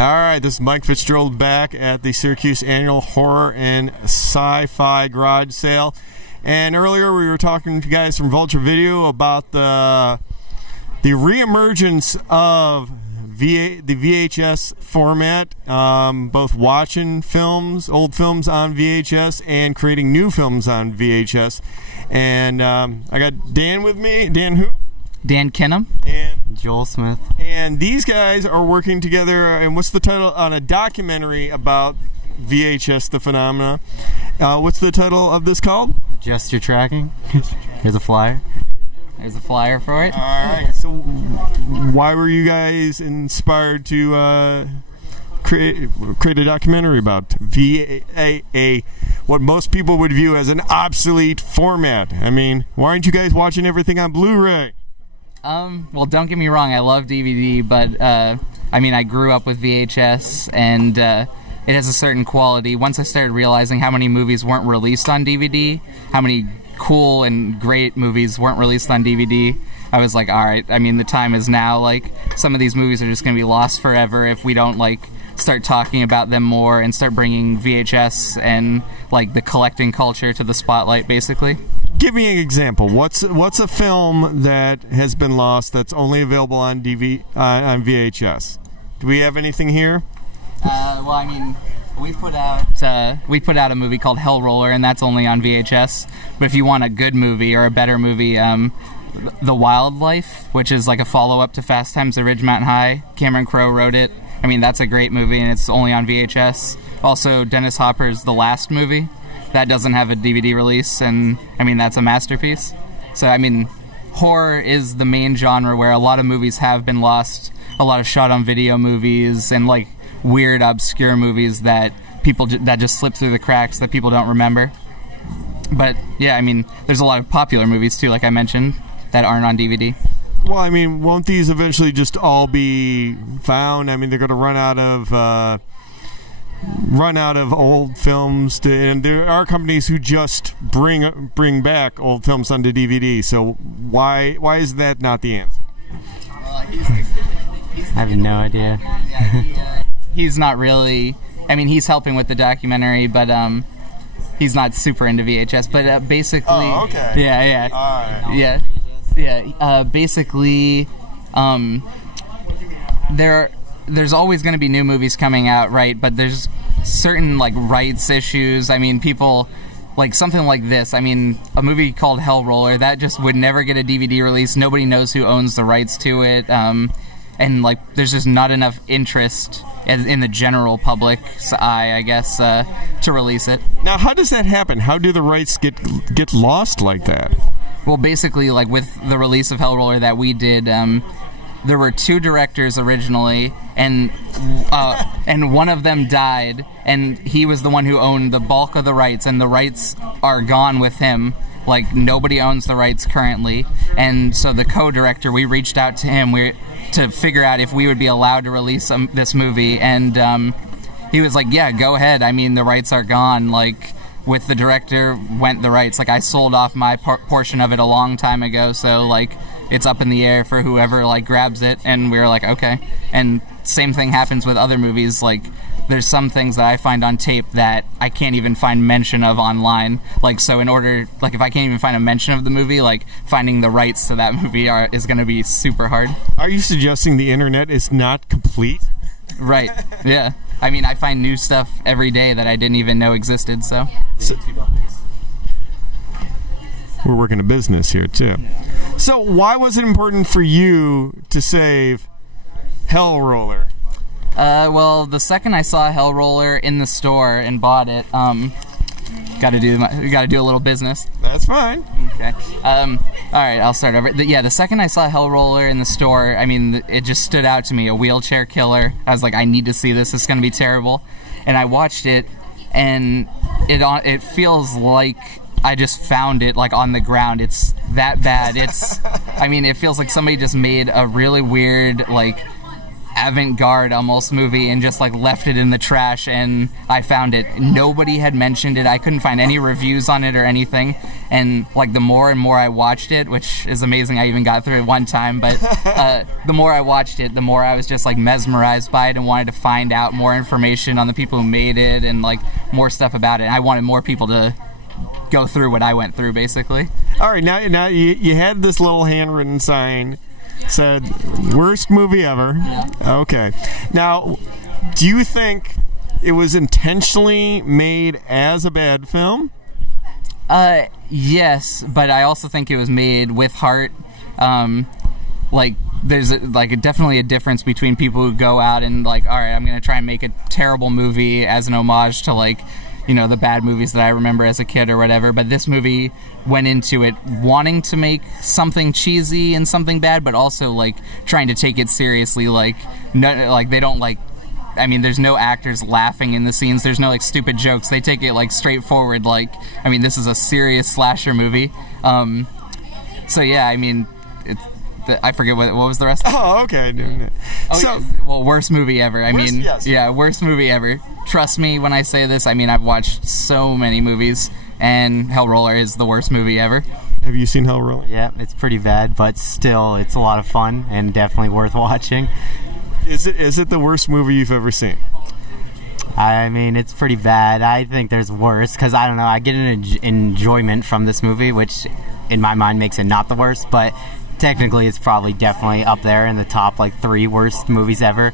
Alright, this is Mike Fitzgerald back at the Syracuse Annual Horror and Sci-Fi Garage Sale. And earlier we were talking to you guys from Vulture Video about the reemergence of the VHS format, both watching films, old films on VHS, and creating new films on VHS. And I got Dan with me. Dan who? Dan Kinem. And Joel Smith. And these guys are working together, and what's the title on a documentary about VHS, the phenomena. What's the title of this called? Gesture Tracking. Here's a flyer. There's a flyer for it. Alright, so why were you guys inspired to create a documentary about what most people would view as an obsolete format? I mean, why aren't you guys watching everything on Blu-ray? Well, don't get me wrong, I love DVD, but I mean, I grew up with VHS, and it has a certain quality. Once I started realizing how many movies weren't released on DVD, how many cool and great movies weren't released on DVD, I was like, alright, I mean, the time is now. Like, some of these movies are just going to be lost forever if we don't, like, start talking about them more and start bringing VHS and, like, the collecting culture to the spotlight, basically. Give me an example. What's a film that has been lost that's only available on on VHS? Do we have anything here? Well, I mean, we put out a movie called Hell Roller, and that's only on VHS. But if you want a good movie or a better movie, The Wildlife, which is like a follow-up to Fast Times at Ridgemont High, Cameron Crowe wrote it. I mean, that's a great movie, and it's only on VHS. Also, Dennis Hopper's The Last Movie. That doesn't have a DVD release, and I mean, that's a masterpiece. So, I mean, horror is the main genre where a lot of movies have been lost. A lot of shot-on-video movies and, like, weird, obscure movies that that just slip through the cracks that people don't remember. But, yeah, I mean, there's a lot of popular movies, too, like I mentioned, that aren't on DVD. Well, I mean, won't these eventually just all be found? I mean, they're going to run out of old films, and there are companies who just bring back old films onto DVD. So why is that not the answer? I have no idea. He's not really. I mean, he's helping with the documentary, but he's not super into VHS. But basically, oh, okay. Yeah. All right. Yeah. Basically, there's always going to be new movies coming out, right? But there's certain, like, rights issues. I mean, people, like, something like this. I mean, a movie called Hell Roller, that just would never get a DVD release. Nobody knows who owns the rights to it. And, like, there's just not enough interest in the general public's eye, I guess, to release it. Now, how does that happen? How do the rights get lost like that? Well, basically, like, with the release of Hell Roller that we did, there were two directors originally, and one of them died, and he was the one who owned the bulk of the rights, and the rights are gone with him. Like, nobody owns the rights currently, and so the co-director, we reached out to him to figure out if we would be allowed to release this movie, and he was like, yeah, go ahead, I mean, the rights are gone. Like, with the director went the rights. Like, I sold off my portion of it a long time ago, so, like, it's up in the air for whoever, like, grabs it, and we were like, okay. And same thing happens with other movies. Like, there's some things that I find on tape that I can't even find mention of online. Like, so in order, like, if I can't even find a mention of the movie, like, finding the rights to that movie is going to be super hard. Are you suggesting the internet is not complete? Right, yeah. I mean, I find new stuff every day that I didn't even know existed, so we're working a business here, too. So why was it important for you to save Hell Roller? Well, the second I saw Hell Roller in the store and bought it, got to do a little business. That's fine. Okay. All right, I'll start over. The second I saw Hell Roller in the store, I mean, it just stood out to me. A wheelchair killer. I was like, I need to see this. It's going to be terrible. And I watched it, and it feels like I just found it, like, on the ground. It's that bad. I mean, it feels like somebody just made a really weird, like, avant-garde almost movie and just like left it in the trash, and I found it. Nobody had mentioned it. I couldn't find any reviews on it or anything, and like the more and more I watched it, which is amazing, I even got through it one time, but the more I watched it, the more I was just like mesmerized by it and wanted to find out more information on the people who made it and like more stuff about it. And I wanted more people to go through what I went through, basically. All right, now you had this little handwritten sign said worst movie ever. Yeah. Okay. Now, do you think it was intentionally made as a bad film? Yes, but I also think it was made with heart. Like there's definitely a difference between people who go out and like, all right, I'm gonna try and make a terrible movie as an homage to like, you know, the bad movies that I remember as a kid or whatever. But this movie went into it wanting to make something cheesy and something bad, but also like trying to take it seriously. Like, no, like they don't like. I mean, there's no actors laughing in the scenes. There's no like stupid jokes. They take it like straightforward. Like, I mean, this is a serious slasher movie. So yeah, I mean, I forget what was the rest of it? Oh, okay. Oh, So, yes. Well, worst movie ever. I mean, yes. yeah, worst movie ever. Trust me when I say this. I mean, I've watched so many movies, and Hellroller is the worst movie ever. have you seen Hellroller? Yeah, it's pretty bad, but still, it's a lot of fun and definitely worth watching. Is it the worst movie you've ever seen? I mean, it's pretty bad. I think there's worse, because I don't know, I get an enjoyment from this movie, which in my mind makes it not the worst, but technically it's probably definitely up there in the top like 3 worst movies ever,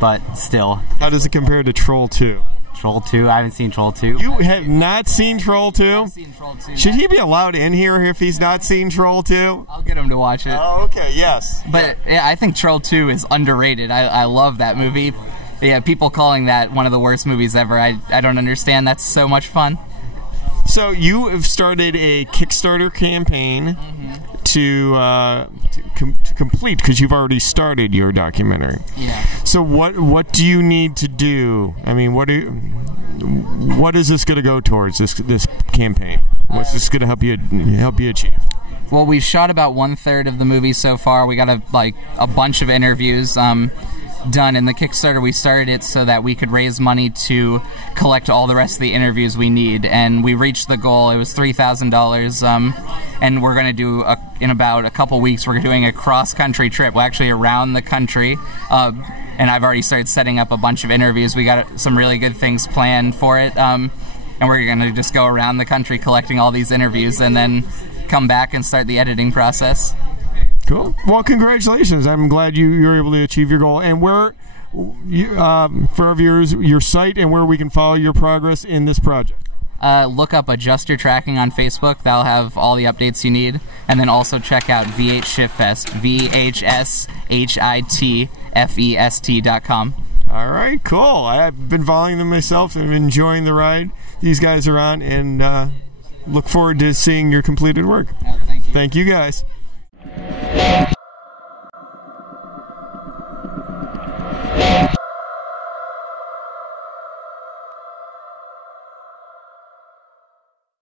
but still. How does it compare to Troll 2? Troll 2? I haven't seen Troll 2. You have not seen Troll 2? I've seen Troll 2. Should he be allowed in here if he's not seen Troll 2? I'll get him to watch it. Oh, okay, yes. But yeah, I think Troll 2 is underrated. I love that movie. Yeah, people calling that one of the worst movies ever, I don't understand. That's so much fun. So you have started a Kickstarter campaign to complete, because you've already started your documentary. Yeah. So what do you need to do? I mean, what is this going to go towards, this campaign? What's this going to help you achieve? Well, we've shot about 1/3 of the movie so far. We got a bunch of interviews done in the Kickstarter. We started it so that we could raise money to collect all the rest of the interviews we need, and we reached the goal. It was $3,000, and we're going to do in about a couple weeks. We're doing a cross-country trip, well, actually around the country, and I've already started setting up a bunch of interviews. We got some really good things planned for it, and we're going to just go around the country collecting all these interviews, and then come back and start the editing process. Cool. Well, congratulations. I'm glad you were able to achieve your goal. And where, for our viewers, your site and where we can follow your progress in this project. Look up Adjust Your Tracking on Facebook. That'll have all the updates you need. And then also check out VHShitFest, VHShitFest.com. All right, cool. I've been following them myself and enjoying the ride these guys are on, and look forward to seeing your completed work. Thank you. Thank you, guys.